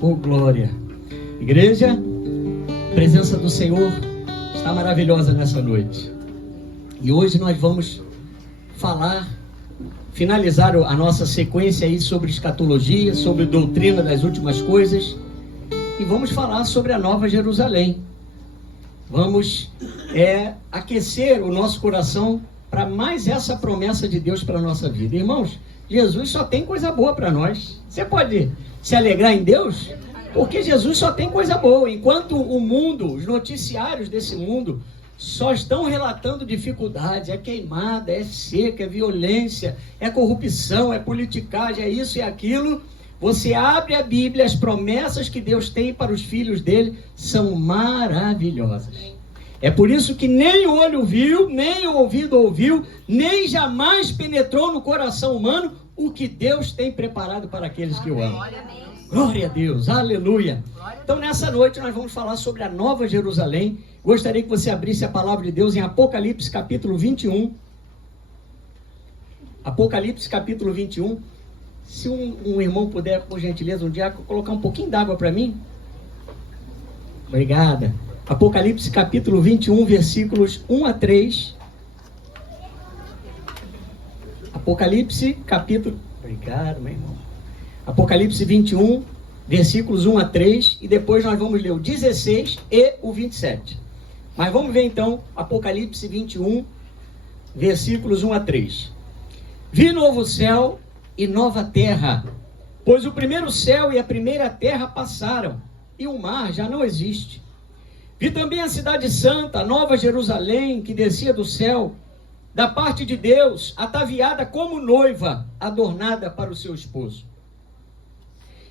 Oh, glória! Igreja, a presença do Senhor está maravilhosa nessa noite. E hoje nós vamos finalizar a nossa sequência aí sobre escatologia, sobre doutrina das últimas coisas. E vamos falar sobre a Nova Jerusalém. Vamos aquecer o nosso coração para mais essa promessa de Deus para a nossa vida. Irmãos, Jesus só tem coisa boa para nós. Você pode se alegrar em Deus? Porque Jesus só tem coisa boa. Enquanto o mundo, os noticiários desse mundo, só estão relatando dificuldades. É queimada, é seca, é violência, é corrupção, é politicagem, é isso e aquilo. Você abre a Bíblia, as promessas que Deus tem para os filhos dele são maravilhosas. É por isso que nem o olho viu, nem o ouvido ouviu, nem jamais penetrou no coração humano o que Deus tem preparado para aqueles que o amam. Glória a Deus, aleluia. Então nessa noite nós vamos falar sobre a Nova Jerusalém. Gostaria que você abrisse a palavra de Deus em Apocalipse capítulo 21. Apocalipse capítulo 21. Se um irmão puder, por gentileza, um dia colocar um pouquinho d'água para mim. Obrigada. Apocalipse capítulo 21, versículos 1 a 3. Apocalipse capítulo... Obrigado, meu irmão. Apocalipse 21, versículos 1 a 3. E depois nós vamos ler o 16 e o 27. Mas vamos ver então Apocalipse 21, versículos 1 a 3. Vi novo céu e nova terra, pois o primeiro céu e a primeira terra passaram, e o mar já não existe. Vi também a cidade santa, a Nova Jerusalém, que descia do céu, da parte de Deus, ataviada como noiva, adornada para o seu esposo.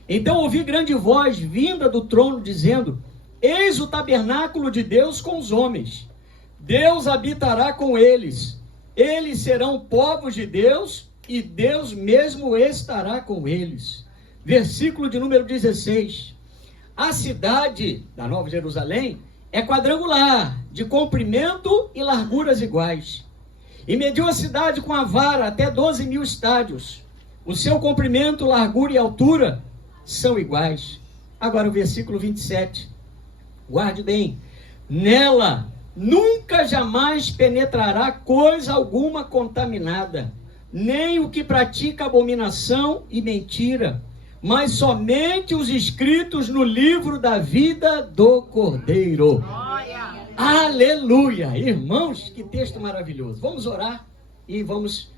Então ouvi grande voz vinda do trono, dizendo: eis o tabernáculo de Deus com os homens. Deus habitará com eles. Eles serão povos de Deus, e Deus mesmo estará com eles. Versículo de número 16. A cidade da Nova Jerusalém é quadrangular, de comprimento e larguras iguais. E mediu a cidade com a vara até 12.000 estádios. O seu comprimento, largura e altura são iguais. Agora o versículo 27. Guarde bem. Nela nunca jamais penetrará coisa alguma contaminada, nem o que pratica abominação e mentira, mas somente os inscritos no livro da vida do Cordeiro. Glória. Aleluia! Irmãos, que texto maravilhoso. Vamos orar e vamos,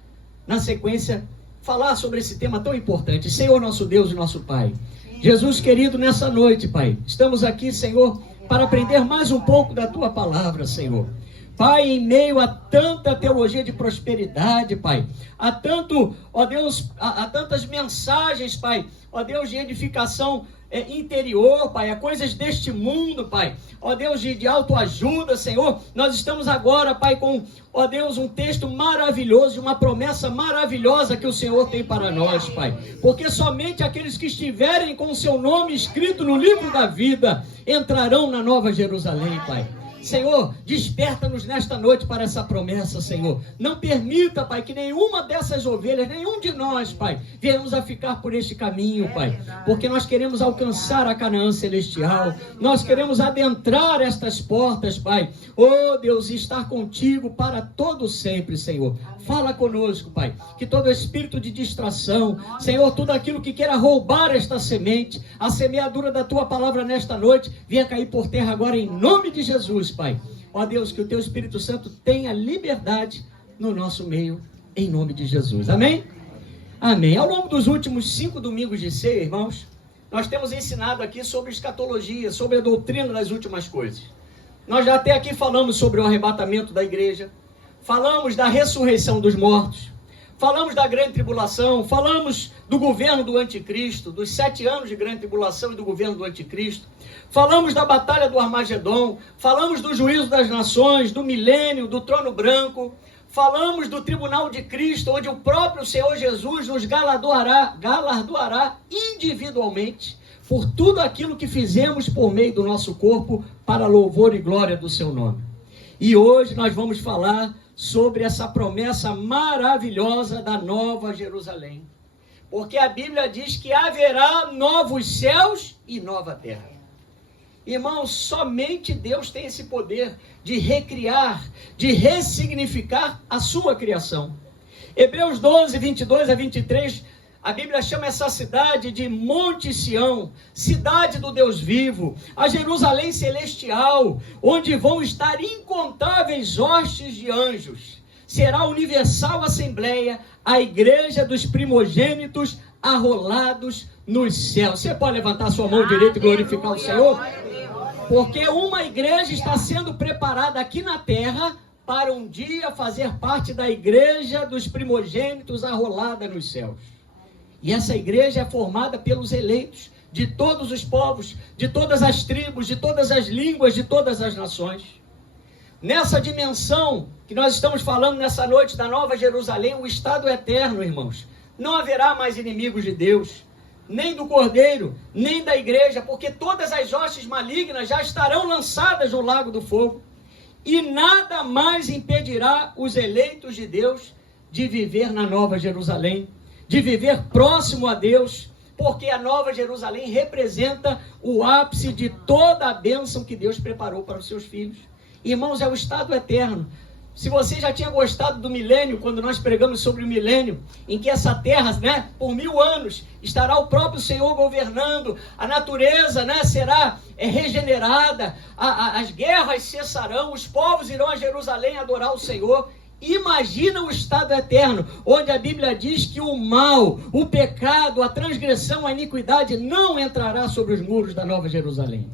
na sequência, falar sobre esse tema tão importante. Senhor, nosso Deus e nosso Pai. Jesus querido, nessa noite, Pai, estamos aqui, Senhor, para aprender mais um pouco da Tua palavra, Senhor. Pai, em meio a tanta teologia de prosperidade, Pai, a tanto, ó Deus, a tantas mensagens, Pai, ó Deus, de edificação interior, Pai, a coisas deste mundo, Pai, ó Deus, de autoajuda, Senhor, nós estamos agora, Pai, com, ó Deus, um texto maravilhoso, uma promessa maravilhosa que o Senhor tem para nós, Pai, porque somente aqueles que estiverem com o seu nome escrito no livro da vida entrarão na Nova Jerusalém, Pai. Senhor, desperta-nos nesta noite para essa promessa, Senhor. Não permita, Pai, que nenhuma dessas ovelhas, nenhum de nós, Pai, venhamos a ficar por este caminho, Pai. Porque nós queremos alcançar a Canaã celestial. Nós queremos adentrar estas portas, Pai. Oh, Deus, estar contigo para todo sempre, Senhor. Fala conosco, Pai. Que todo espírito de distração, Senhor, tudo aquilo que queira roubar esta semente, a semeadura da Tua palavra nesta noite, venha cair por terra agora em nome de Jesus, Pai. Ó Deus, que o Teu Espírito Santo tenha liberdade no nosso meio, em nome de Jesus. Amém? Amém. Ao longo dos últimos 5 domingos de ceia, irmãos, nós temos ensinado aqui sobre escatologia, sobre a doutrina das últimas coisas. Nós já até aqui falamos sobre o arrebatamento da igreja, falamos da ressurreição dos mortos, falamos da grande tribulação, falamos do governo do anticristo, dos 7 anos de grande tribulação e do governo do anticristo. Falamos da batalha do Armagedon, falamos do juízo das nações, do milênio, do trono branco. Falamos do tribunal de Cristo, onde o próprio Senhor Jesus nos galardoará individualmente por tudo aquilo que fizemos por meio do nosso corpo para louvor e glória do seu nome. E hoje nós vamos falar sobre essa promessa maravilhosa da Nova Jerusalém. Porque a Bíblia diz que haverá novos céus e nova terra. Irmãos, somente Deus tem esse poder de recriar, de ressignificar a sua criação. Hebreus 12, 22 a 23, a Bíblia chama essa cidade de Monte Sião, cidade do Deus vivo, a Jerusalém celestial, onde vão estar incontáveis hostes de anjos. Será a universal assembleia, a igreja dos primogênitos arrolados nos céus. Você pode levantar sua mão direita e glorificar o Senhor? Porque uma igreja está sendo preparada aqui na terra para um dia fazer parte da igreja dos primogênitos arrolada nos céus. E essa igreja é formada pelos eleitos de todos os povos, de todas as tribos, de todas as línguas, de todas as nações. Nessa dimensão que nós estamos falando nessa noite da Nova Jerusalém, o estado eterno, irmãos, não haverá mais inimigos de Deus, nem do Cordeiro, nem da igreja, porque todas as hostes malignas já estarão lançadas no lago do fogo, e nada mais impedirá os eleitos de Deus de viver na Nova Jerusalém, de viver próximo a Deus, porque a Nova Jerusalém representa o ápice de toda a bênção que Deus preparou para os seus filhos. Irmãos, é o estado eterno. Se você já tinha gostado do milênio, quando nós pregamos sobre o milênio, em que essa terra, por 1000 anos, estará o próprio Senhor governando, a natureza, será regenerada, as guerras cessarão, os povos irão a Jerusalém adorar o Senhor. Imagina o estado eterno, onde a Bíblia diz que o mal, o pecado, a transgressão, a iniquidade não entrará sobre os muros da Nova Jerusalém.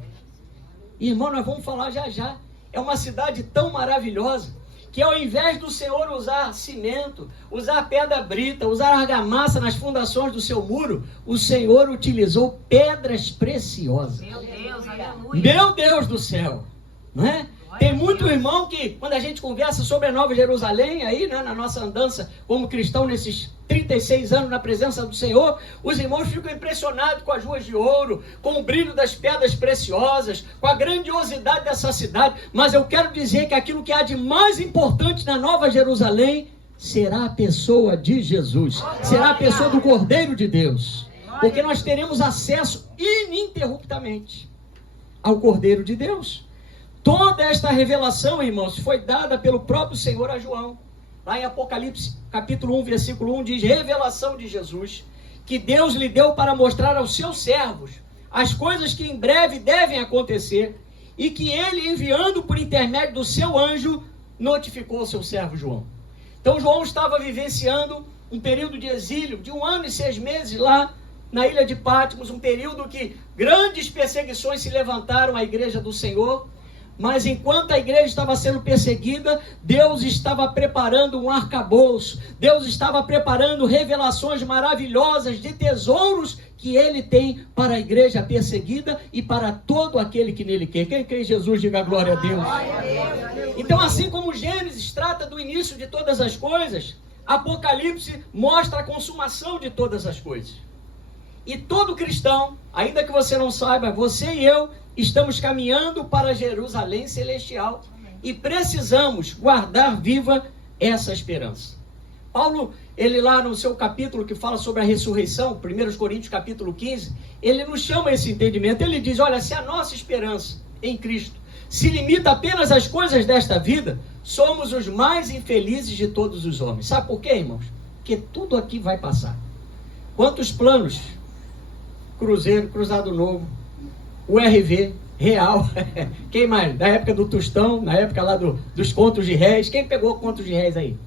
Irmão, nós vamos falar já já. É uma cidade tão maravilhosa, que ao invés do Senhor usar cimento, usar pedra brita, usar argamassa nas fundações do seu muro, o Senhor utilizou pedras preciosas. Meu Deus, aleluia. Meu Deus do céu, não é? Tem muito irmão que, quando a gente conversa sobre a Nova Jerusalém, aí, na nossa andança como cristão, nesses 36 anos na presença do Senhor, os irmãos ficam impressionados com as ruas de ouro, com o brilho das pedras preciosas, com a grandiosidade dessa cidade. Mas eu quero dizer que aquilo que há de mais importante na Nova Jerusalém será a pessoa de Jesus, será a pessoa do Cordeiro de Deus, porque nós teremos acesso ininterruptamente ao Cordeiro de Deus. Toda esta revelação, irmãos, foi dada pelo próprio Senhor a João. Lá em Apocalipse, capítulo 1, versículo 1, diz: revelação de Jesus, que Deus lhe deu para mostrar aos seus servos as coisas que em breve devem acontecer, e que ele, enviando por intermédio do seu anjo, notificou ao seu servo João. Então João estava vivenciando um período de exílio de 1 ano e 6 meses lá na ilha de Patmos, um período que grandes perseguições se levantaram à igreja do Senhor. Mas enquanto a igreja estava sendo perseguida, Deus estava preparando um arcabouço, Deus estava preparando revelações maravilhosas de tesouros que Ele tem para a igreja perseguida e para todo aquele que nele quer. Quem crê em Jesus, diga glória a Deus. Então, assim como Gênesis trata do início de todas as coisas, Apocalipse mostra a consumação de todas as coisas. E todo cristão, ainda que você não saiba, você e eu estamos caminhando para Jerusalém celestial e precisamos guardar viva essa esperança. Paulo, ele lá no seu capítulo que fala sobre a ressurreição, 1 Coríntios capítulo 15, ele nos chama esse entendimento. Ele diz: olha, se a nossa esperança em Cristo se limita apenas às coisas desta vida, somos os mais infelizes de todos os homens. Sabe por quê, irmãos? Porque tudo aqui vai passar. Quantos planos? Cruzeiro, Cruzado Novo, URV, Real, quem mais? Da época do Tostão, na época lá dos contos de réis. Quem pegou contos de réis aí?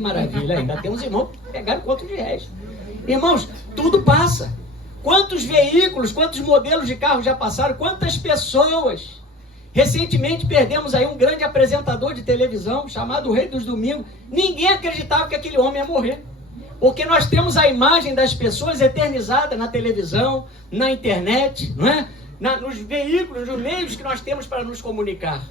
Maravilha, ainda tem uns irmãos que pegaram contos de réis. Irmãos, tudo passa. Quantos veículos, quantos modelos de carro já passaram, quantas pessoas. Recentemente perdemos aí um grande apresentador de televisão, chamado Rei dos Domingos. Ninguém acreditava que aquele homem ia morrer. Porque nós temos a imagem das pessoas eternizada na televisão, na internet, não é? Nos veículos, nos meios que nós temos para nos comunicar.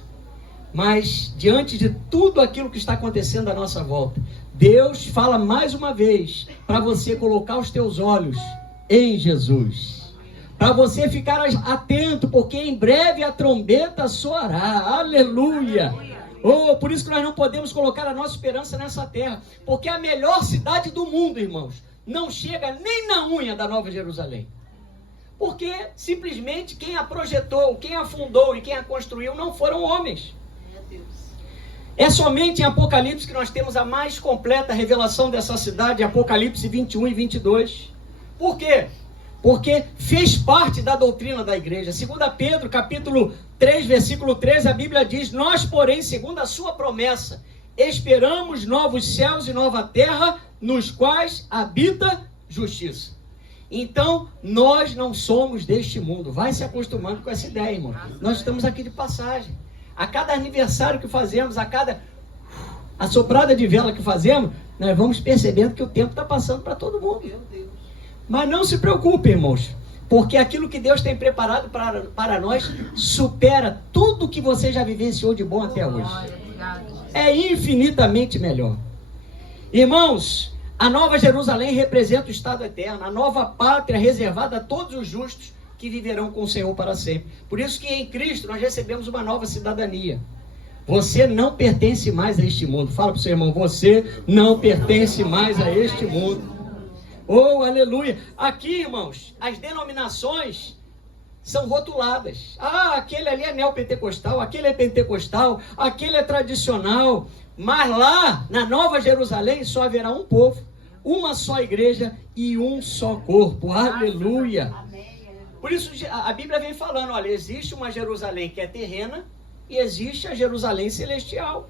Mas, diante de tudo aquilo que está acontecendo à nossa volta, Deus fala mais uma vez para você colocar os teus olhos em Jesus. Para você ficar atento, porque em breve a trombeta soará. Aleluia! Oh, por isso que nós não podemos colocar a nossa esperança nessa terra, porque a melhor cidade do mundo, irmãos, não chega nem na unha da Nova Jerusalém. Porque simplesmente quem a projetou, quem a fundou e quem a construiu não foram homens. É somente em Apocalipse que nós temos a mais completa revelação dessa cidade, Apocalipse 21 e 22. Por quê? Porque fez parte da doutrina da igreja. 2 Pedro, capítulo 3, versículo 13, a Bíblia diz: nós, porém, segundo a sua promessa, esperamos novos céus e nova terra, nos quais habita justiça. Então, nós não somos deste mundo. Vai se acostumando com essa ideia, irmão. Nós estamos aqui de passagem. A cada aniversário que fazemos, a cada assoprada de vela que fazemos, nós vamos percebendo que o tempo está passando para todo mundo. Mas não se preocupe, irmãos, porque aquilo que Deus tem preparado para nós supera tudo que você já vivenciou de bom até hoje. É infinitamente melhor. Irmãos, a Nova Jerusalém representa o estado eterno, a nova pátria reservada a todos os justos que viverão com o Senhor para sempre. Por isso que em Cristo nós recebemos uma nova cidadania. Você não pertence mais a este mundo. Fala para o seu irmão: você não pertence mais a este mundo. Oh, aleluia! Aqui, irmãos, as denominações são rotuladas. Ah, aquele ali é neopentecostal, aquele é pentecostal, aquele é tradicional. Mas lá, na Nova Jerusalém, só haverá um povo, uma só igreja e um só corpo. Aleluia! Por isso a Bíblia vem falando, olha, existe uma Jerusalém que é terrena e existe a Jerusalém celestial.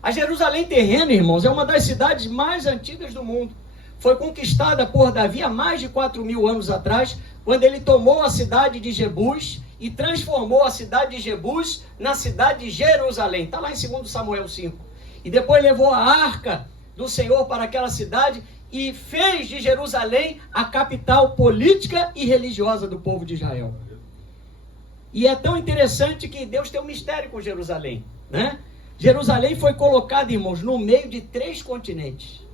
A Jerusalém terrena, irmãos, é uma das cidades mais antigas do mundo. Foi conquistada por Davi há mais de 4.000 anos atrás, quando ele tomou a cidade de Jebus e transformou a cidade de Jebus na cidade de Jerusalém. Está lá em 2 Samuel 5. E depois levou a arca do Senhor para aquela cidade e fez de Jerusalém a capital política e religiosa do povo de Israel. E é tão interessante que Deus tem um mistério com Jerusalém, né? Jerusalém foi colocada, irmãos, no meio de 3 continentes.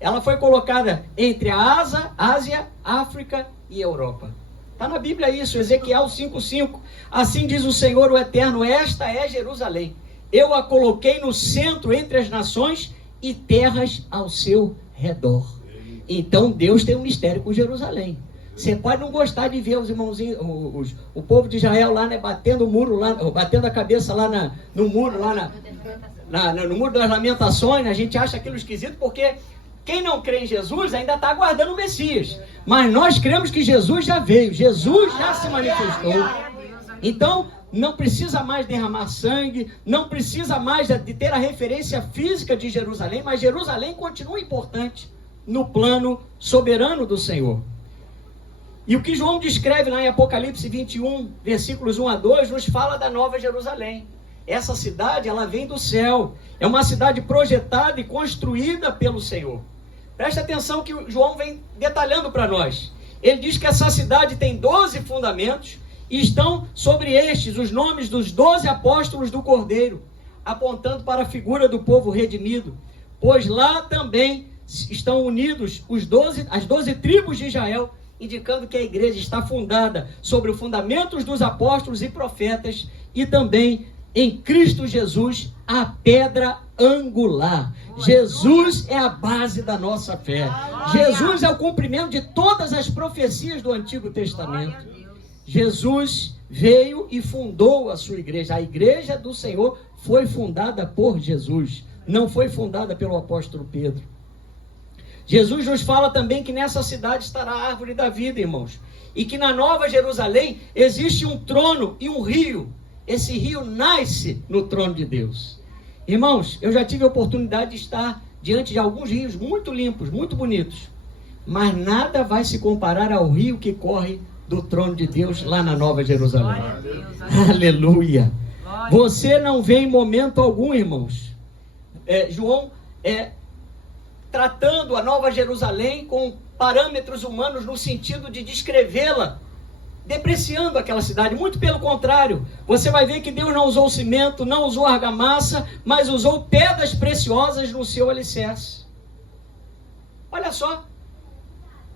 Ela foi colocada entre a Ásia, África e Europa. Está na Bíblia isso, Ezequiel 5:5. Assim diz o Senhor, o Eterno: esta é Jerusalém. Eu a coloquei no centro entre as nações e terras ao seu redor. Então Deus tem um mistério com Jerusalém. Você pode não gostar de ver os irmãozinhos, o povo de Israel lá, né, batendo o muro lá, batendo a cabeça lá no muro, lá no muro das lamentações. A gente acha aquilo esquisito porque quem não crê em Jesus ainda está aguardando o Messias. Mas nós cremos que Jesus já veio, Jesus já se manifestou. Então, não precisa mais derramar sangue, não precisa mais de ter a referência física de Jerusalém, mas Jerusalém continua importante no plano soberano do Senhor. E o que João descreve lá em Apocalipse 21, versículos 1 a 2, nos fala da Nova Jerusalém. Essa cidade, ela vem do céu. É uma cidade projetada e construída pelo Senhor. Presta atenção que o João vem detalhando para nós. Ele diz que essa cidade tem 12 fundamentos e estão sobre estes os nomes dos 12 apóstolos do Cordeiro, apontando para a figura do povo redimido. Pois lá também estão unidos as 12 tribos de Israel, indicando que a igreja está fundada sobre os fundamentos dos apóstolos e profetas e também em Cristo Jesus, a pedra angular. Jesus é a base da nossa fé. Jesus é o cumprimento de todas as profecias do Antigo Testamento. Jesus veio e fundou a sua igreja. A igreja do Senhor foi fundada por Jesus, não foi fundada pelo apóstolo Pedro. Jesus nos fala também que nessa cidade estará a árvore da vida, irmãos. E que na Nova Jerusalém existe um trono e um rio. Esse rio nasce no trono de Deus. Irmãos, eu já tive a oportunidade de estar diante de alguns rios muito limpos, muito bonitos. Mas nada vai se comparar ao rio que corre do trono de Deus lá na Nova Jerusalém. Aleluia. Você não vê em momento algum, irmãos. João tratando a Nova Jerusalém com parâmetros humanos no sentido de descrevê-la, depreciando aquela cidade. Muito pelo contrário, você vai ver que Deus não usou cimento, não usou argamassa, mas usou pedras preciosas no seu alicerce. Olha só,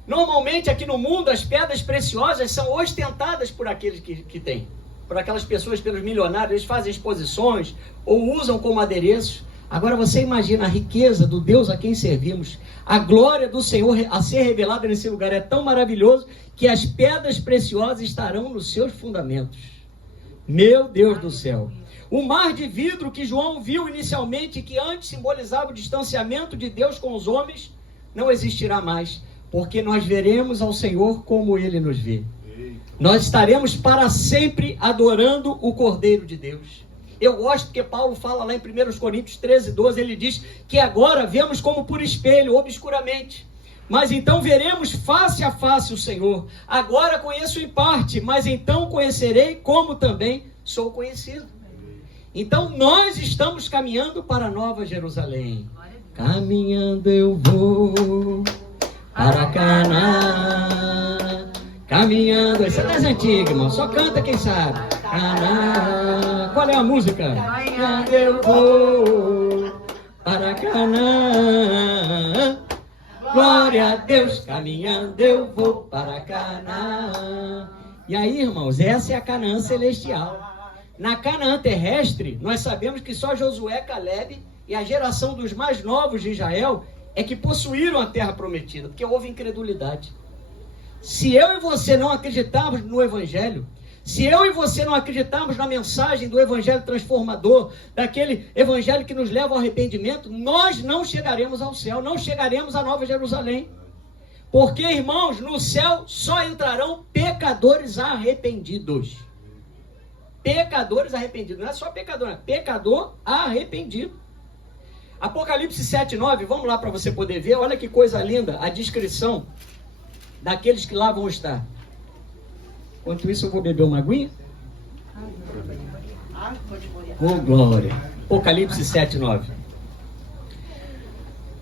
normalmente aqui no mundo as pedras preciosas são ostentadas por aqueles que têm, por aquelas pessoas, pelos milionários. Eles fazem exposições ou usam como adereços. Agora você imagina a riqueza do Deus a quem servimos, a glória do Senhor a ser revelada nesse lugar é tão maravilhoso que as pedras preciosas estarão nos seus fundamentos. Meu Deus do céu! O mar de vidro que João viu inicialmente, que antes simbolizava o distanciamento de Deus com os homens, não existirá mais, porque nós veremos ao Senhor como Ele nos vê. Nós estaremos para sempre adorando o Cordeiro de Deus. Eu gosto porque Paulo fala lá em 1 Coríntios 13, 12, ele diz que agora vemos como por espelho, obscuramente. Mas então veremos face a face o Senhor. Agora conheço em parte, mas então conhecerei como também sou conhecido. Então nós estamos caminhando para a Nova Jerusalém. Caminhando eu vou para Canaã. Caminhando, essa é das antigas, irmão. Só canta quem sabe. Canaã. Qual é a música? Caminhando eu vou para Canaã. Glória a Deus, caminhando eu vou para Canaã. E aí, irmãos, essa é a Canaã celestial. Na Canaã terrestre, nós sabemos que só Josué, Calebe e a geração dos mais novos de Israel é que possuíram a terra prometida, porque houve incredulidade. Se eu e você não acreditarmos no Evangelho, se eu e você não acreditarmos na mensagem do Evangelho transformador, daquele Evangelho que nos leva ao arrependimento, nós não chegaremos ao céu, não chegaremos à Nova Jerusalém. Porque, irmãos, no céu só entrarão pecadores arrependidos. Pecadores arrependidos, não é só pecador, é pecador arrependido. Apocalipse 7:9, vamos lá para você poder ver, olha que coisa linda, a descrição daqueles que lá vão estar. Enquanto isso eu vou beber uma aguinha. Oh, glória. Apocalipse 7:9.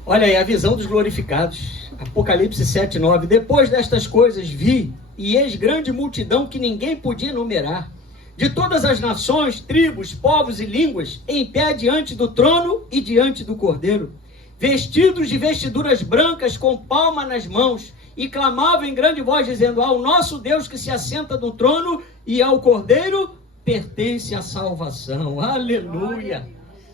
Olha aí a visão dos glorificados. Apocalipse 7:9. Depois destas coisas vi, e eis grande multidão que ninguém podia numerar, de todas as nações, tribos, povos e línguas, em pé diante do trono e diante do Cordeiro, vestidos de vestiduras brancas, com palma nas mãos, e clamavam em grande voz, dizendo: ao nosso Deus que se assenta no trono e ao Cordeiro pertence a salvação. Aleluia!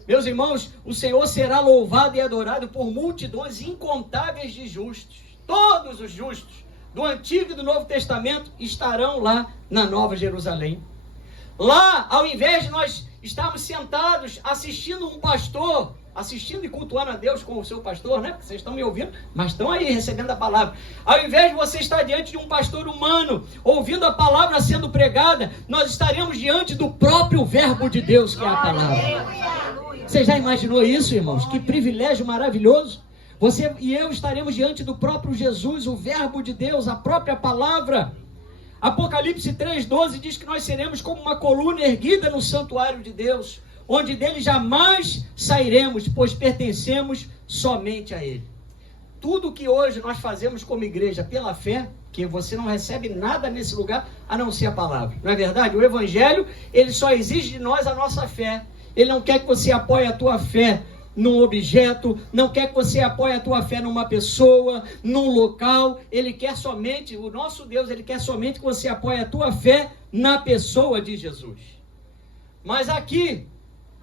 Meus irmãos, o Senhor será louvado e adorado por multidões incontáveis de justos. Todos os justos do Antigo e do Novo Testamento estarão lá na Nova Jerusalém. Lá, ao invés de nós estarmos sentados assistindo um pastor, assistindo e cultuando a Deus com o seu pastor, né? Porque vocês estão me ouvindo, mas estão aí recebendo a palavra. Ao invés de você estar diante de um pastor humano, ouvindo a palavra sendo pregada, nós estaremos diante do próprio verbo de Deus, que é a palavra. Você já imaginou isso, irmãos? Que privilégio maravilhoso. Você e eu estaremos diante do próprio Jesus, o verbo de Deus, a própria palavra. Apocalipse 3:12 diz que nós seremos como uma coluna erguida no santuário de Deus, onde dele jamais sairemos, pois pertencemos somente a ele. Tudo que hoje nós fazemos como igreja pela fé, que você não recebe nada nesse lugar a não ser a palavra. Não é verdade? O Evangelho, ele só exige de nós a nossa fé. Ele não quer que você apoie a tua fé num objeto, não quer que você apoie a tua fé numa pessoa, num local. Ele quer somente, o nosso Deus, ele quer somente que você apoie a tua fé na pessoa de Jesus. Mas aqui,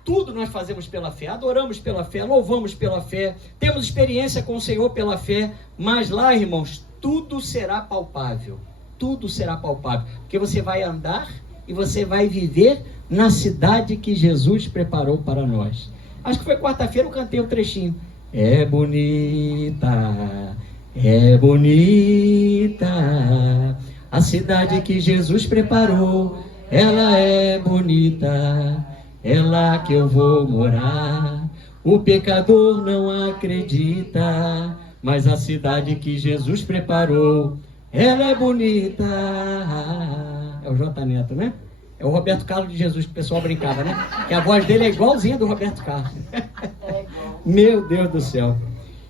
tudo nós fazemos pela fé, adoramos pela fé, louvamos pela fé, temos experiência com o Senhor pela fé, mas lá, irmãos, tudo será palpável, porque você vai andar e você vai viver na cidade que Jesus preparou para nós. Acho que foi quarta-feira eu cantei um trechinho. É bonita a cidade que Jesus preparou, ela é bonita, é lá que eu vou morar. O pecador não acredita, mas a cidade que Jesus preparou, ela é bonita. É o J. Neto, né? É o Roberto Carlos de Jesus, que o pessoal brincava, né? Que a voz dele é igualzinha do Roberto Carlos. Meu Deus do céu.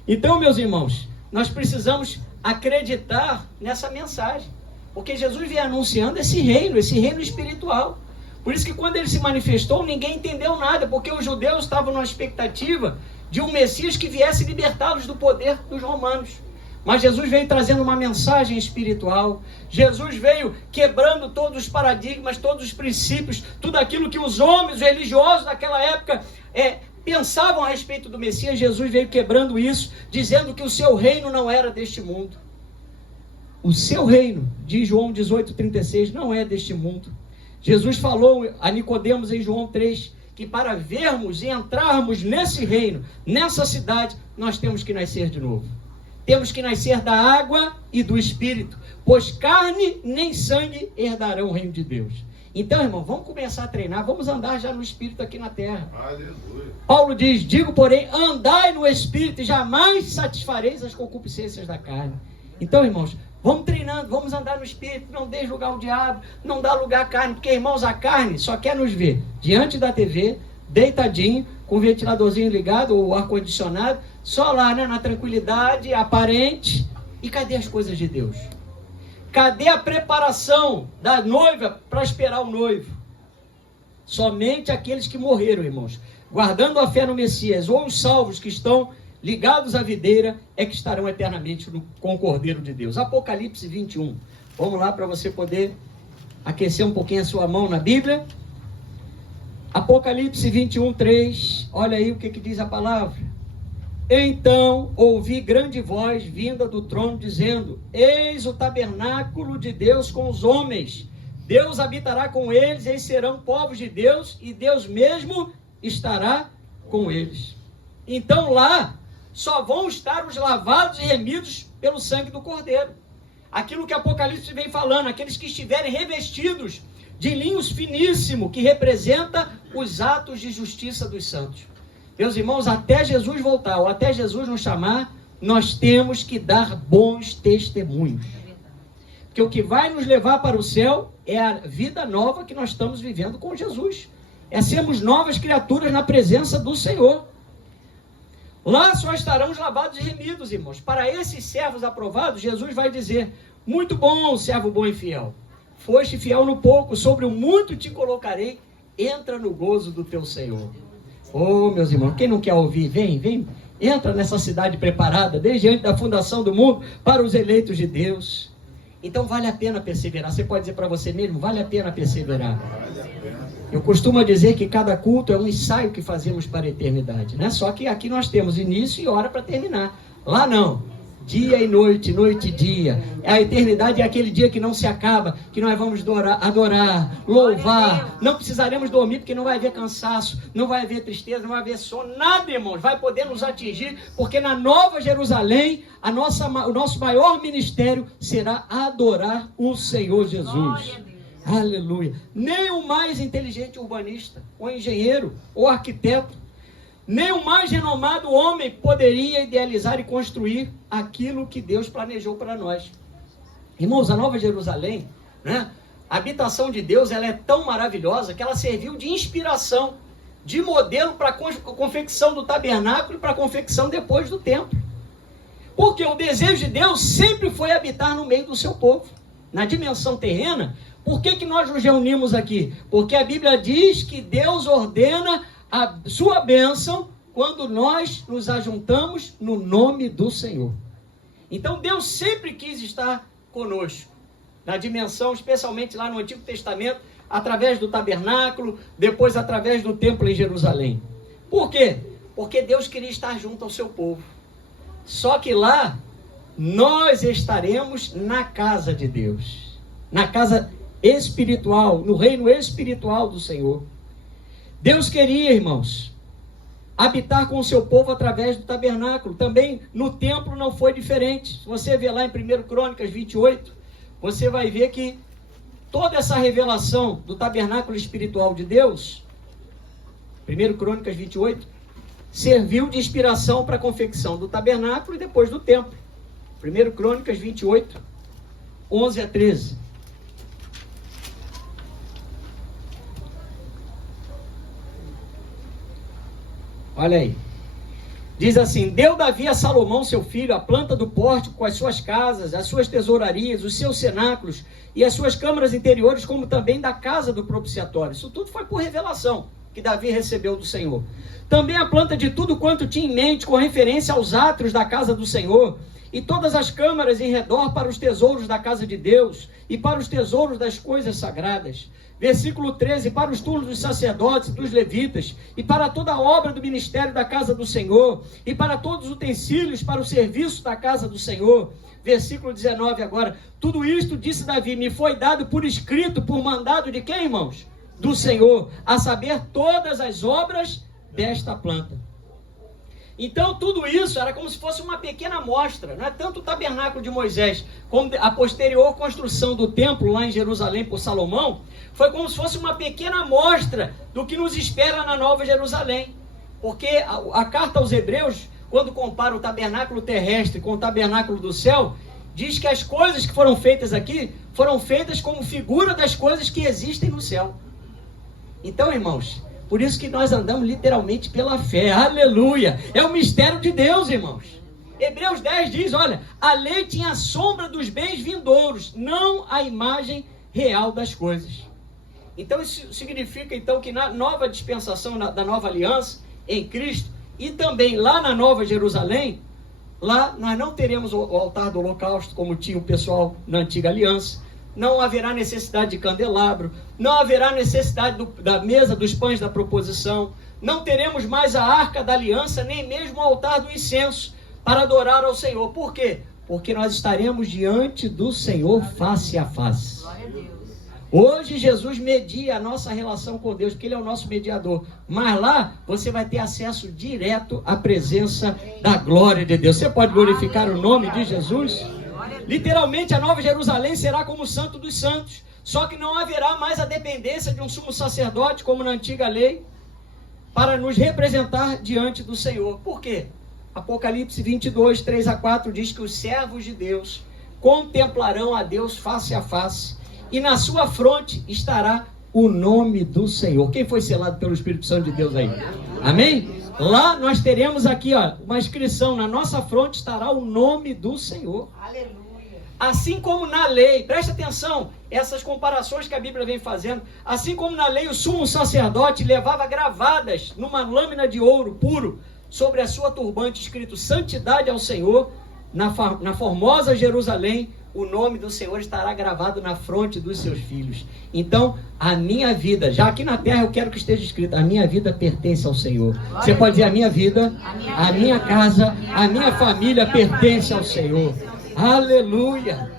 Então, meus irmãos, nós precisamos acreditar nessa mensagem. Porque Jesus vem anunciando esse reino espiritual. Por isso que quando ele se manifestou, ninguém entendeu nada, porque os judeus estavam na expectativa de um Messias que viesse libertá-los do poder dos romanos. Mas Jesus veio trazendo uma mensagem espiritual. Jesus veio quebrando todos os paradigmas, todos os princípios, tudo aquilo que os homens religiosos daquela época pensavam a respeito do Messias, Jesus veio quebrando isso, dizendo que o seu reino não era deste mundo. O seu reino, diz João 18,36, não é deste mundo. Jesus falou a Nicodemos em João 3, que para vermos e entrarmos nesse reino, nessa cidade, nós temos que nascer de novo. Temos que nascer da água e do Espírito, pois carne nem sangue herdarão o reino de Deus. Então, irmão, vamos começar a treinar, vamos andar já no Espírito aqui na terra. Aleluia. Paulo diz, digo, porém, andai no Espírito e jamais satisfareis as concupiscências da carne. Então, irmãos, vamos treinando, vamos andar no Espírito, não deixe lugar ao diabo, não dá lugar à carne, porque, irmãos, a carne só quer nos ver diante da TV, deitadinho, com o ventiladorzinho ligado, ou ar-condicionado, só lá, né, na tranquilidade aparente. E cadê as coisas de Deus? Cadê a preparação da noiva para esperar o noivo? Somente aqueles que morreram, irmãos, guardando a fé no Messias, ou os salvos que estão ligados à videira, é que estarão eternamente com o Cordeiro de Deus. Apocalipse 21. Vamos lá para você poder aquecer um pouquinho a sua mão na Bíblia. Apocalipse 21, 3. Olha aí o que diz a palavra. Então ouvi grande voz vinda do trono dizendo: eis o tabernáculo de Deus com os homens. Deus habitará com eles, eles serão povos de Deus, e Deus mesmo estará com eles. Então lá só vão estar os lavados e remidos pelo sangue do Cordeiro. Aquilo que Apocalipse vem falando, aqueles que estiverem revestidos de linhos finíssimos, que representa os atos de justiça dos santos. Meus irmãos, até Jesus voltar, ou até Jesus nos chamar, nós temos que dar bons testemunhos. Porque o que vai nos levar para o céu é a vida nova que nós estamos vivendo com Jesus. É sermos novas criaturas na presença do Senhor. Lá só estarão os lavados e remidos, irmãos. Para esses servos aprovados, Jesus vai dizer: muito bom, servo bom e fiel. Foste fiel no pouco, sobre o muito te colocarei. Entra no gozo do teu Senhor. Oh, meus irmãos, quem não quer ouvir, vem. Entra nessa cidade preparada, desde antes da fundação do mundo, para os eleitos de Deus. Então vale a pena perseverar. Você pode dizer para você mesmo, vale a pena perseverar. Eu costumo dizer que cada culto é um ensaio que fazemos para a eternidade, né? Só que aqui nós temos início e hora para terminar. Lá não. Dia e noite, noite e dia. A eternidade é aquele dia que não se acaba, que nós vamos adorar, louvar. Não precisaremos dormir, porque não vai haver cansaço, não vai haver tristeza, não vai haver sono. Nada, irmãos, vai poder nos atingir, porque na Nova Jerusalém, o nosso maior ministério será adorar o Senhor Jesus. Aleluia. Nem o mais inteligente urbanista, ou engenheiro, ou arquiteto, nem o mais renomado homem poderia idealizar e construir aquilo que Deus planejou para nós. Irmãos, a Nova Jerusalém, né, a habitação de Deus, ela é tão maravilhosa que ela serviu de inspiração, de modelo para a confecção do tabernáculo e para a confecção depois do templo. Porque o desejo de Deus sempre foi habitar no meio do seu povo. Na dimensão terrena, por que nós nos reunimos aqui? Porque a Bíblia diz que Deus ordena a sua bênção quando nós nos ajuntamos no nome do Senhor. Então Deus sempre quis estar conosco, na dimensão, especialmente lá no Antigo Testamento, através do tabernáculo, depois através do templo em Jerusalém. Por quê? Porque Deus queria estar junto ao seu povo. Só que lá, nós estaremos na casa de Deus, na casa espiritual, no reino espiritual do Senhor. Deus queria, irmãos, habitar com o seu povo através do tabernáculo. Também no templo não foi diferente. Se você ver lá em 1 Crônicas 28, você vai ver que toda essa revelação do tabernáculo espiritual de Deus, 1 Crônicas 28, serviu de inspiração para a confecção do tabernáculo e depois do templo. 1 Crônicas 28, 11 a 13. Olha aí. Diz assim: deu Davi a Salomão, seu filho, a planta do pórtico com as suas casas, as suas tesourarias, os seus cenáculos e as suas câmaras interiores, como também da casa do propiciatório. Isso tudo foi por revelação que Davi recebeu do Senhor. Também a planta de tudo quanto tinha em mente com referência aos átrios da casa do Senhor e todas as câmaras em redor para os tesouros da casa de Deus e para os tesouros das coisas sagradas. Versículo 13, para os túmulos dos sacerdotes e dos levitas, e para toda a obra do ministério da casa do Senhor, e para todos os utensílios para o serviço da casa do Senhor. Versículo 19 agora, tudo isto, disse Davi, me foi dado por escrito, por mandado de quem, irmãos? Do Senhor, a saber todas as obras desta planta. Então tudo isso era como se fosse uma pequena amostra, não é tanto o tabernáculo de Moisés, como a posterior construção do templo lá em Jerusalém por Salomão, foi como se fosse uma pequena amostra do que nos espera na Nova Jerusalém. Porque a carta aos Hebreus, quando compara o tabernáculo terrestre com o tabernáculo do céu, diz que as coisas que foram feitas aqui, foram feitas como figura das coisas que existem no céu. Então, irmãos, por isso que nós andamos literalmente pela fé, aleluia, é o mistério de Deus, irmãos. Hebreus 10 diz, olha, a lei tinha a sombra dos bens vindouros, não a imagem real das coisas. Então isso significa então que na nova dispensação, da nova aliança em Cristo, e também lá na Nova Jerusalém, lá nós não teremos o altar do holocausto como tinha o pessoal na antiga aliança, não haverá necessidade de candelabro, não haverá necessidade da mesa dos pães da proposição, não teremos mais a arca da aliança, nem mesmo o altar do incenso, para adorar ao Senhor. Por quê? Porque nós estaremos diante do Senhor face a face. Hoje Jesus media a nossa relação com Deus, porque Ele é o nosso mediador. Mas lá você vai ter acesso direto à presença da glória de Deus. Você pode glorificar o nome de Jesus? Literalmente a Nova Jerusalém será como o Santo dos Santos. Só que não haverá mais a dependência de um sumo sacerdote, como na antiga lei, para nos representar diante do Senhor. Por quê? Apocalipse 22, 3 a 4 diz que os servos de Deus contemplarão a Deus face a face, e na sua fronte estará o nome do Senhor. Quem foi selado pelo Espírito Santo de Deus aí? Amém? Lá nós teremos aqui, ó, uma inscrição, na nossa fronte estará o nome do Senhor. Aleluia. Assim como na lei, presta atenção, essas comparações que a Bíblia vem fazendo, assim como na lei o sumo sacerdote levava gravadas numa lâmina de ouro puro sobre a sua turbante escrito santidade ao Senhor, na formosa Jerusalém, o nome do Senhor estará gravado na fronte dos seus filhos. Então, a minha vida, já aqui na terra eu quero que esteja escrito, a minha vida pertence ao Senhor. Você pode dizer, a minha vida, a minha casa, a minha família pertence ao Senhor. Aleluia!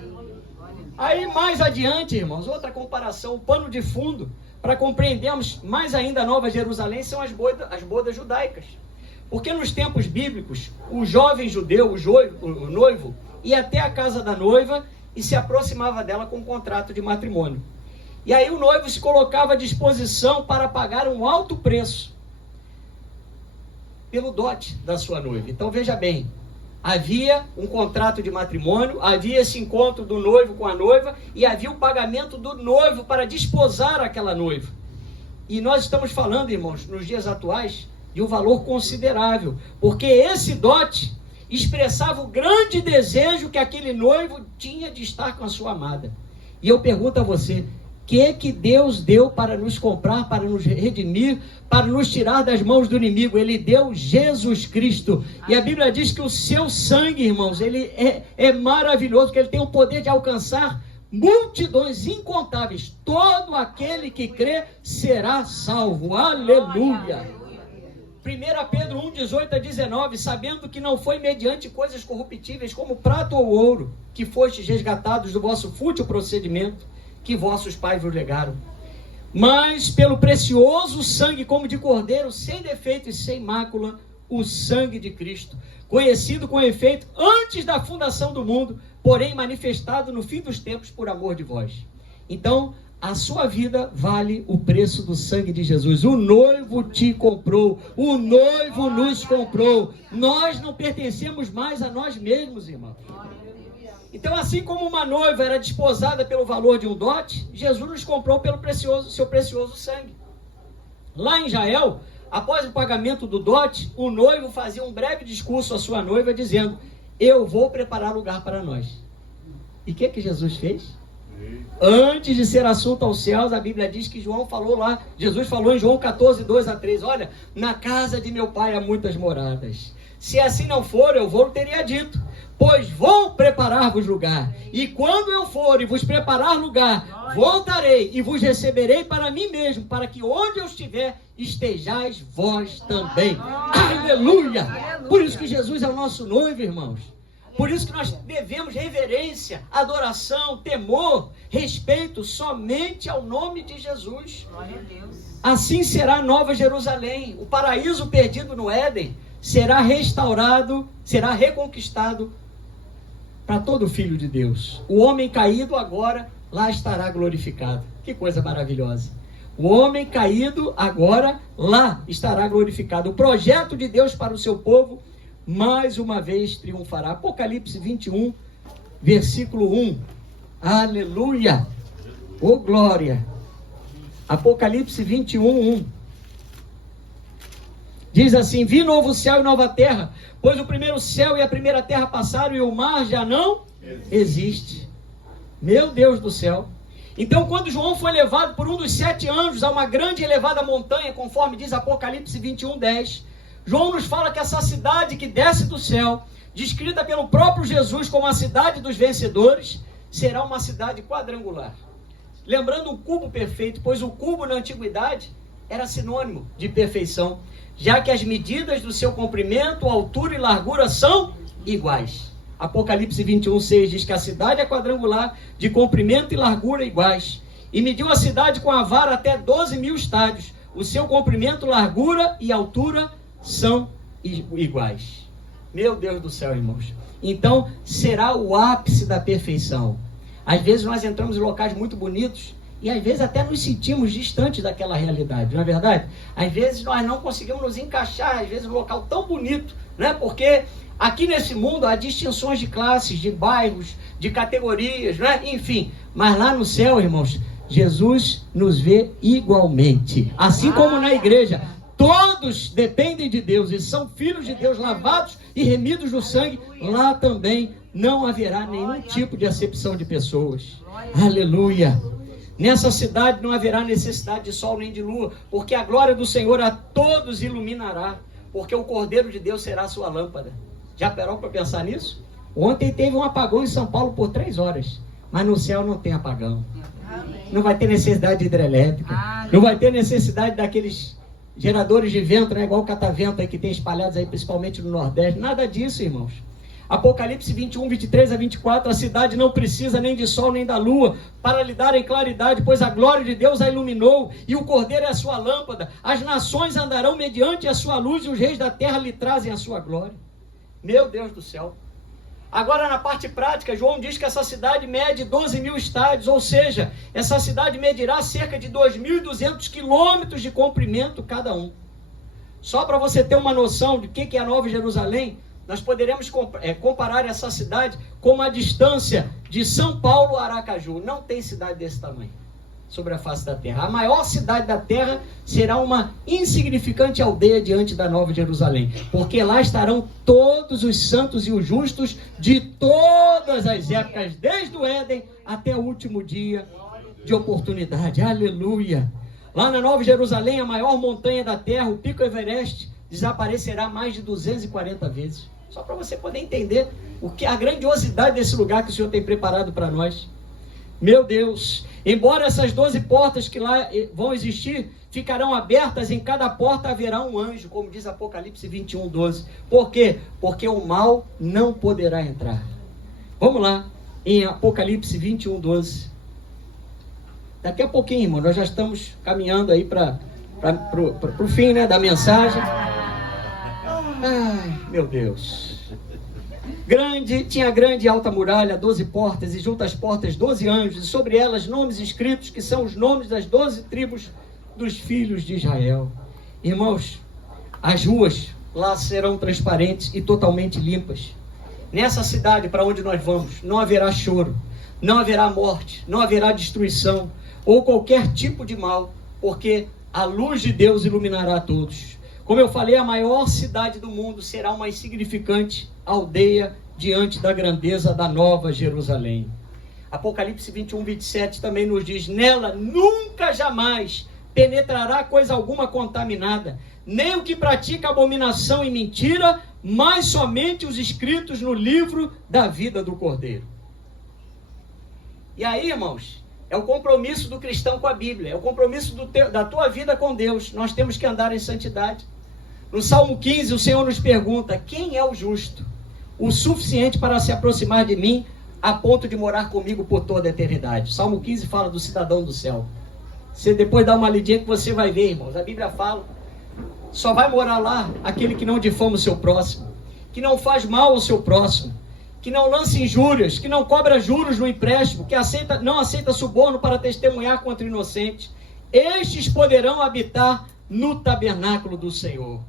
Aí mais adiante, irmãos, outra comparação, o pano de fundo, para compreendermos mais ainda a Nova Jerusalém, são as bodas judaicas. Porque nos tempos bíblicos, o jovem judeu, o noivo, ia até a casa da noiva e se aproximava dela com um contrato de matrimônio. E aí o noivo se colocava à disposição para pagar um alto preço pelo dote da sua noiva. Então veja bem, havia um contrato de matrimônio, havia esse encontro do noivo com a noiva e havia o pagamento do noivo para desposar aquela noiva. E nós estamos falando, irmãos, nos dias atuais, de um valor considerável, porque esse dote expressava o grande desejo que aquele noivo tinha de estar com a sua amada. E eu pergunto a você, o que Deus deu para nos comprar, para nos redimir, para nos tirar das mãos do inimigo? Ele deu Jesus Cristo. E a Bíblia diz que o seu sangue, irmãos, ele é maravilhoso, que ele tem o poder de alcançar multidões incontáveis. Todo aquele que crê será salvo. Aleluia! 1 Pedro 1, 18 a 19, sabendo que não foi mediante coisas corruptíveis como prata ou ouro, que fostes resgatados do vosso fútil procedimento, que vossos pais vos legaram, mas pelo precioso sangue como de cordeiro, sem defeito e sem mácula, o sangue de Cristo, conhecido com efeito antes da fundação do mundo, porém manifestado no fim dos tempos por amor de vós. Então, a sua vida vale o preço do sangue de Jesus. O noivo te comprou, o noivo nos comprou. Nós não pertencemos mais a nós mesmos, irmão. Então, assim como uma noiva era desposada pelo valor de um dote, Jesus nos comprou pelo seu precioso sangue. Lá em Israel, após o pagamento do dote, o noivo fazia um breve discurso à sua noiva, dizendo, eu vou preparar lugar para nós. E o que Jesus fez? Antes de ser assunto aos céus, a Bíblia diz que João falou lá, Jesus falou em João 14, 2 a 3, olha, na casa de meu pai há muitas moradas. Se assim não for, eu vou, teria dito, pois vou preparar-vos lugar. E quando eu for e vos preparar lugar, voltarei e vos receberei para mim mesmo, para que onde eu estiver, estejais vós também. Aleluia! Por isso que Jesus é o nosso noivo, irmãos. Por isso que nós devemos reverência, adoração, temor, respeito somente ao nome de Jesus. Assim será a Nova Jerusalém. O paraíso perdido no Éden será restaurado, será reconquistado para todo filho de Deus. O homem caído agora lá estará glorificado. Que coisa maravilhosa. O homem caído agora lá estará glorificado. O projeto de Deus para o seu povo mais uma vez triunfará. Apocalipse 21, versículo 1. Aleluia! Oh glória! Apocalipse 21, 1. Diz assim: vi novo céu e nova terra, pois o primeiro céu e a primeira terra passaram e o mar já não existe. Meu Deus do céu! Então, quando João foi levado por um dos 7 anjos a uma grande e elevada montanha, conforme diz Apocalipse 21, 10, João nos fala que essa cidade que desce do céu, descrita pelo próprio Jesus como a cidade dos vencedores, será uma cidade quadrangular. Lembrando um cubo perfeito, pois o cubo na antiguidade era sinônimo de perfeição, já que as medidas do seu comprimento, altura e largura são iguais. Apocalipse 21, 6 diz que a cidade é quadrangular, de comprimento e largura iguais. E mediu a cidade com a vara até 12.000 estádios. O seu comprimento, largura e altura são iguais. Meu Deus do céu, irmãos. Então, será o ápice da perfeição. Às vezes nós entramos em locais muito bonitos e às vezes até nos sentimos distantes daquela realidade, não é verdade? Às vezes nós não conseguimos nos encaixar, às vezes, num local tão bonito, né? Porque aqui nesse mundo há distinções de classes, de bairros, de categorias, né? Enfim, mas lá no céu, irmãos, Jesus nos vê igualmente. Assim como na igreja, todos dependem de Deus e são filhos de Deus, lavados e remidos no sangue, lá também não haverá nenhum tipo de acepção de pessoas. Aleluia! Nessa cidade não haverá necessidade de sol nem de lua, porque a glória do Senhor a todos iluminará, porque o Cordeiro de Deus será a sua lâmpada. Já parou para pensar nisso? Ontem teve um apagão em São Paulo por 3 horas, mas no céu não tem apagão. Não vai ter necessidade de hidrelétrica, não vai ter necessidade daqueles geradores de vento, né, igual o catavento aí que tem espalhados aí principalmente no Nordeste. Nada disso, irmãos. Apocalipse 21, 23 a 24, a cidade não precisa nem de sol nem da lua para lhe darem claridade, pois a glória de Deus a iluminou e o Cordeiro é a sua lâmpada. As nações andarão mediante a sua luz e os reis da terra lhe trazem a sua glória. Meu Deus do céu. Agora, na parte prática, João diz que essa cidade mede 12.000 estádios, ou seja, essa cidade medirá cerca de 2.200 quilômetros de comprimento cada um. Só para você ter uma noção de que é a Nova Jerusalém, nós poderemos comparar essa cidade com a distância de São Paulo a Aracaju. Não tem cidade desse tamanho sobre a face da terra. A maior cidade da terra será uma insignificante aldeia diante da Nova Jerusalém, porque lá estarão todos os santos e os justos de todas as épocas, desde o Éden até o último dia de oportunidade. Aleluia! Lá na Nova Jerusalém, a maior montanha da terra, o Pico Everest, desaparecerá mais de 240 vezes. Só para você poder entender a grandiosidade desse lugar que o Senhor tem preparado para nós. Meu Deus! Embora essas 12 portas que lá vão existir, ficarão abertas, em cada porta haverá um anjo, como diz Apocalipse 21, 12. Por quê? Porque o mal não poderá entrar. Vamos lá, em Apocalipse 21, 12. Daqui a pouquinho, irmão, nós já estamos caminhando aí para o fim, né, da mensagem. Ai, meu Deus. Tinha grande e alta muralha, 12 portas, e junto às portas 12 anjos, e sobre elas nomes escritos, que são os nomes das 12 tribos dos filhos de Israel. Irmãos, as ruas lá serão transparentes e totalmente limpas. Nessa cidade para onde nós vamos, não haverá choro, não haverá morte, não haverá destruição, ou qualquer tipo de mal, porque a luz de Deus iluminará a todos. Como eu falei, a maior cidade do mundo será uma insignificante aldeia diante da grandeza da Nova Jerusalém. Apocalipse 21, 27 também nos diz: nela nunca jamais penetrará coisa alguma contaminada, nem o que pratica abominação e mentira, mas somente os escritos no livro da vida do Cordeiro. E aí, irmãos, é o compromisso do cristão com a Bíblia, é o compromisso da tua vida com Deus. Nós temos que andar em santidade. No Salmo 15, o Senhor nos pergunta: quem é o justo, o suficiente para se aproximar de mim, a ponto de morar comigo por toda a eternidade? Salmo 15 fala do cidadão do céu. Você depois dá uma lidinha que você vai ver, irmãos. A Bíblia fala: só vai morar lá aquele que não difama o seu próximo, que não faz mal ao seu próximo, que não lança injúrias, que não cobra juros no empréstimo, que não aceita suborno para testemunhar contra o inocente. Estes poderão habitar no tabernáculo do Senhor.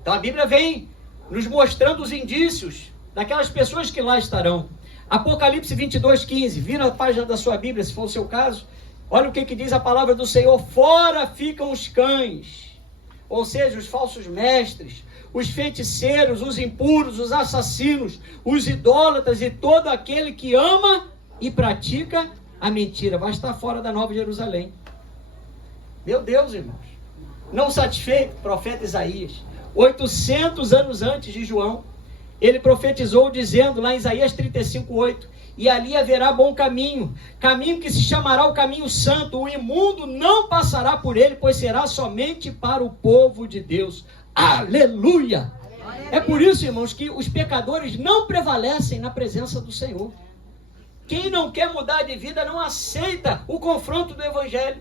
Então a Bíblia vem nos mostrando os indícios daquelas pessoas que lá estarão. Apocalipse 22:15, vira a página da sua Bíblia, se for o seu caso. Olha o que diz a palavra do Senhor: fora ficam os cães, ou seja, os falsos mestres, os feiticeiros, os impuros, os assassinos, os idólatras e todo aquele que ama e pratica a mentira. Vai estar fora da Nova Jerusalém. Meu Deus, irmãos. Não satisfeito, profeta Isaías, 800 anos antes de João, ele profetizou dizendo lá em Isaías 35:8: e ali haverá bom caminho, caminho que se chamará o caminho santo, o imundo não passará por ele, pois será somente para o povo de Deus. Aleluia! É por isso, irmãos, que os pecadores não prevalecem na presença do Senhor. Quem não quer mudar de vida não aceita o confronto do Evangelho,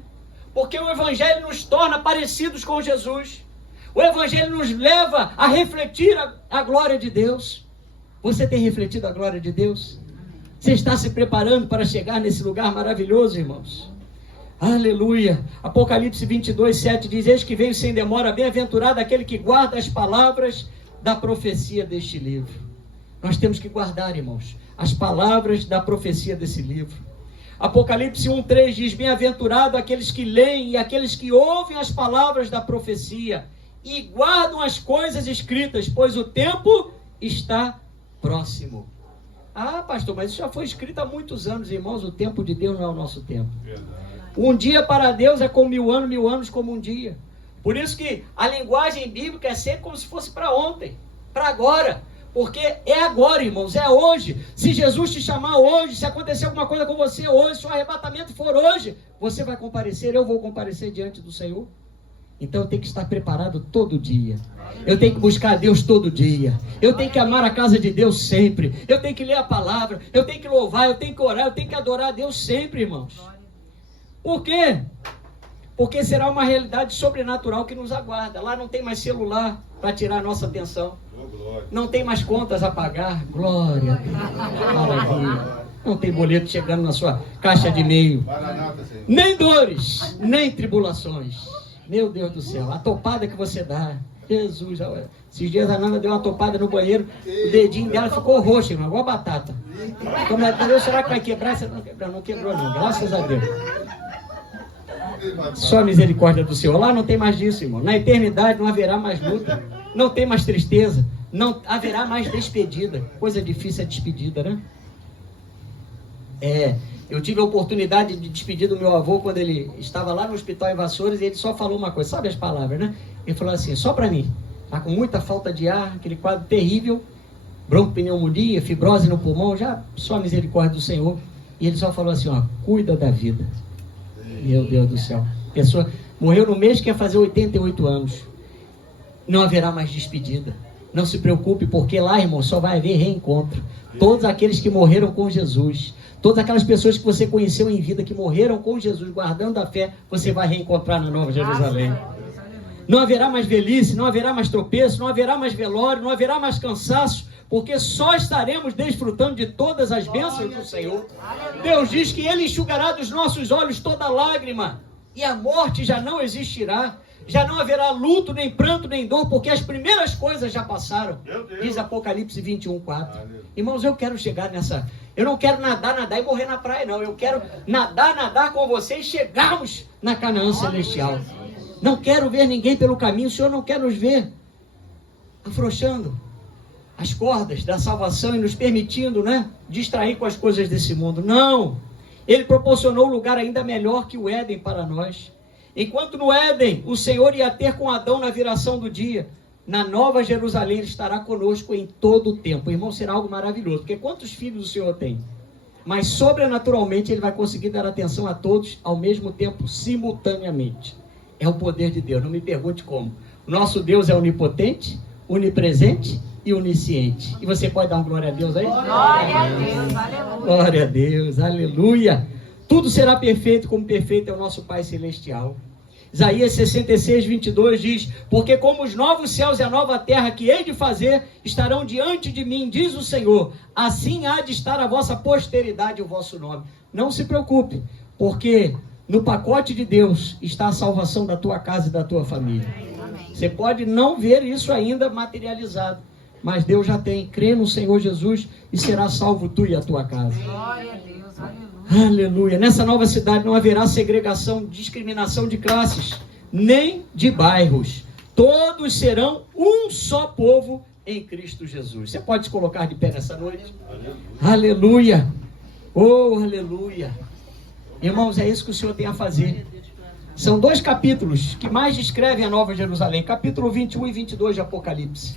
porque o Evangelho nos torna parecidos com Jesus. O Evangelho nos leva a refletir a glória de Deus. Você tem refletido a glória de Deus? Você está se preparando para chegar nesse lugar maravilhoso, irmãos? Aleluia! Apocalipse 22:7 diz: eis que veio sem demora, bem-aventurado aquele que guarda as palavras da profecia deste livro. Nós temos que guardar, irmãos, as palavras da profecia desse livro. Apocalipse 1:3 diz: bem-aventurado aqueles que leem e aqueles que ouvem as palavras da profecia e guardam as coisas escritas, pois o tempo está próximo. Ah, pastor, mas isso já foi escrito há muitos anos, irmãos. O tempo de Deus não é o nosso tempo. Verdade. Um dia para Deus é como 1000 anos como um dia. Por isso que a linguagem bíblica é sempre como se fosse para ontem, para agora. Porque é agora, irmãos, é hoje. Se Jesus te chamar hoje, se acontecer alguma coisa com você hoje, se o arrebatamento for hoje, você vai comparecer, eu vou comparecer diante do Senhor. Então eu tenho que estar preparado todo dia. Eu tenho que buscar a Deus todo dia. Eu tenho que amar a casa de Deus sempre. Eu tenho que ler a palavra. Eu tenho que louvar, eu tenho que orar, eu tenho que adorar a Deus sempre, irmãos. Por quê? Porque será uma realidade sobrenatural que nos aguarda. Lá não tem mais celular para tirar a nossa atenção. Não tem mais contas a pagar. Glória a Deus. Maravilha. Não tem boleto chegando na sua caixa de e-mail. Nem dores, nem tribulações. Meu Deus do céu, a topada que você dá. Jesus, esses dias a Nana deu uma topada no banheiro, o dedinho dela ficou roxo, irmão, igual batata. Como é que será que vai quebrar? Não quebrou não, graças a Deus. Só a misericórdia do Senhor. Lá não tem mais disso, irmão. Na eternidade não haverá mais luta, não tem mais tristeza, não haverá mais despedida. Coisa difícil é despedida, né? Eu tive a oportunidade de despedir do meu avô quando ele estava lá no hospital em Vassouras, e ele só falou uma coisa, sabe as palavras, né? Ele falou assim: só para mim, tá com muita falta de ar, aquele quadro terrível, broncopneumonia, fibrose no pulmão, já só a misericórdia do Senhor. E ele só falou assim: ó, cuida da vida. Meu Deus do céu. A pessoa morreu no mês que ia fazer 88 anos. Não haverá mais despedida. Não se preocupe, porque lá, irmão, só vai haver reencontro. Todos aqueles que morreram com Jesus, todas aquelas pessoas que você conheceu em vida, que morreram com Jesus, guardando a fé, você vai reencontrar na Nova Jerusalém. Não haverá mais velhice, não haverá mais tropeço, não haverá mais velório, não haverá mais cansaço, porque só estaremos desfrutando de todas as bênçãos do Senhor. Deus diz que Ele enxugará dos nossos olhos toda lágrima, e a morte já não existirá. Já não haverá luto, nem pranto, nem dor, porque as primeiras coisas já passaram. Diz Apocalipse 21:4. Irmãos, eu quero chegar nessa... Eu não quero nadar e morrer na praia, não. Eu quero nadar com vocês e chegarmos na Canaã celestial. Não quero ver ninguém pelo caminho. O Senhor não quer nos ver afrouxando as cordas da salvação e nos permitindo, né, distrair com as coisas desse mundo. Não! Ele proporcionou um lugar ainda melhor que o Éden para nós. Enquanto no Éden o Senhor ia ter com Adão na viração do dia, na Nova Jerusalém Ele estará conosco em todo o tempo. Irmão, será algo maravilhoso, porque quantos filhos o Senhor tem? Mas sobrenaturalmente Ele vai conseguir dar atenção a todos ao mesmo tempo, simultaneamente. É o poder de Deus, não me pergunte como. O nosso Deus é onipotente, onipresente e onisciente. E você pode dar um glória a Deus aí? Glória a Deus, aleluia. Glória a Deus, aleluia. Tudo será perfeito como perfeito é o nosso Pai Celestial. Isaías 66, 22 diz: porque como os novos céus e a nova terra que hei de fazer estarão diante de mim, diz o Senhor, assim há de estar a vossa posteridade e o vosso nome. Não se preocupe, porque no pacote de Deus está a salvação da tua casa e da tua família. Amém. Você pode não ver isso ainda materializado, mas Deus já tem. Crê no Senhor Jesus e será salvo tu e a tua casa. Glória a Deus, aleluia. Aleluia. Nessa nova cidade não haverá segregação, discriminação de classes, nem de bairros. Todos serão um só povo em Cristo Jesus. Você pode se colocar de pé nessa noite? Aleluia. Oh, aleluia. Irmãos, é isso que o Senhor tem a fazer. São 2 capítulos que mais descrevem a Nova Jerusalém. Capítulo 21 e 22 de Apocalipse.